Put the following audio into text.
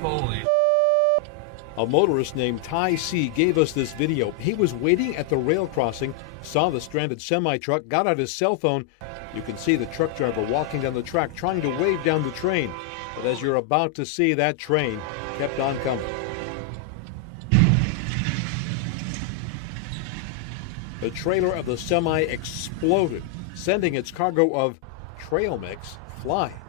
Holy. A motorist named Ty C gave us this video. He was waiting at the rail crossing, saw the stranded semi-truck, got out his cell phone. You can see the truck driver walking down the track trying to wave down the train. But as you're about to see, that train kept on coming. The trailer of the semi exploded, sending its cargo of trail mix flying.